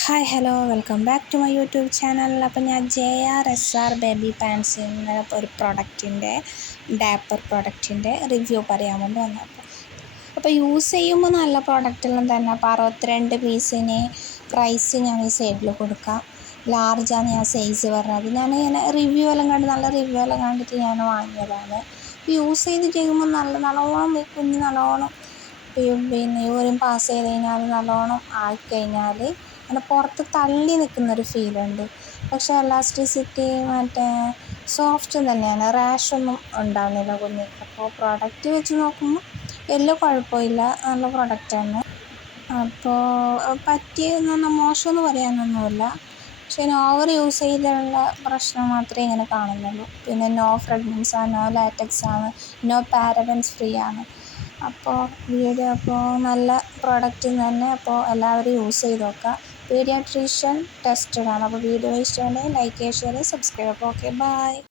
Hi hello welcome back to my YouTube channel. അപ്പോൾ ഞാൻ JRSR baby pants എന്ന ഒരു പ്രൊഡക്റ്റിൻ്റെ ഡാപ്പർ പ്രൊഡക്റ്റിൻ്റെ റിവ്യൂ പറയാൻ വേണ്ടി വന്നപ്പോൾ യൂസ് ചെയ്യുമ്പോൾ നല്ല പ്രൊഡക്റ്റെല്ലാം തന്നെ. അപ്പോൾ 62 പീസിന് പ്രൈസ് ഞാൻ ഈ സൈഡിൽ കൊടുക്കാം. ലാർജാണ് ഞാൻ സൈസ് പറഞ്ഞത്. ഞാൻ ഇങ്ങനെ റിവ്യൂ എല്ലാം കണ്ട് നല്ല റിവ്യൂ എല്ലാം കണ്ടിട്ട് ഞാൻ വാങ്ങിയതാണ്. യൂസ് ചെയ്യുമ്പോൾ നല്ലോണം ഈ കുഞ്ഞ് നല്ലോണം പിന്നെ യൂറിൻ പാസ് ചെയ്ത് കഴിഞ്ഞാൽ നല്ലോണം ആയിക്കഴിഞ്ഞാൽ അങ്ങനെ പുറത്ത് തള്ളി നിൽക്കുന്നൊരു ഫീലുണ്ട്. പക്ഷേ എലാസ്റ്റിസിറ്റി മറ്റേ സോഫ്റ്റ് തന്നെയാണ്, റാഷൊന്നും ഉണ്ടാകുന്നില്ല കുഞ്ഞിക്ക്. അപ്പോൾ പ്രൊഡക്റ്റ് വെച്ച് നോക്കുമ്പോൾ വലിയ കുഴപ്പമില്ല, നല്ല പ്രൊഡക്റ്റാണ്. അപ്പോൾ പറ്റിയെന്ന് പറഞ്ഞാൽ മോശമെന്ന് പറയാനൊന്നുമില്ല. പക്ഷേ ഓവർ യൂസ് ചെയ്തുള്ള പ്രശ്നം മാത്രമേ ഇങ്ങനെ കാണുന്നുള്ളൂ. പിന്നെ നോ ഫ്രാഗ്രൻസാണ്, നോ ലാറ്റക്സാണ്, നോ പാരബൻസ് ഫ്രീ ആണ്. അപ്പോൾ നല്ല പ്രൊഡക്റ്റ് തന്നെ. അപ്പോൾ എല്ലാവരും യൂസ് ചെയ്ത് നോക്കുക. പീഡിയാട്രീഷ്യൻ ടെസ്റ്റഡ് ആണ്. അപ്പോൾ വീഡിയോ ഇഷ്ടമുണ്ടെങ്കിൽ ലൈക്ക് ചെയ്യുക, ഷെയർ ചെയ്യുക, സബ്സ്ക്രൈബ്. അപ്പോൾ ഓക്കെ, ബൈ.